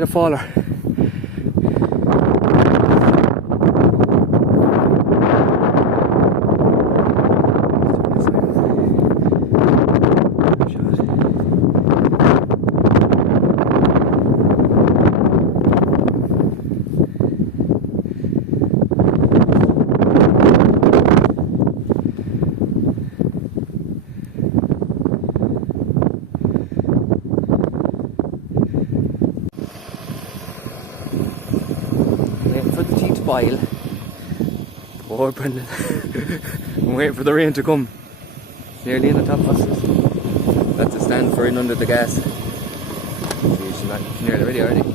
had a faller. For the tea to boil. Poor Brendan. I'm waiting for the rain to come. It's nearly in the top of us. That's a stand for in under the gas. See, she's nearly ready already.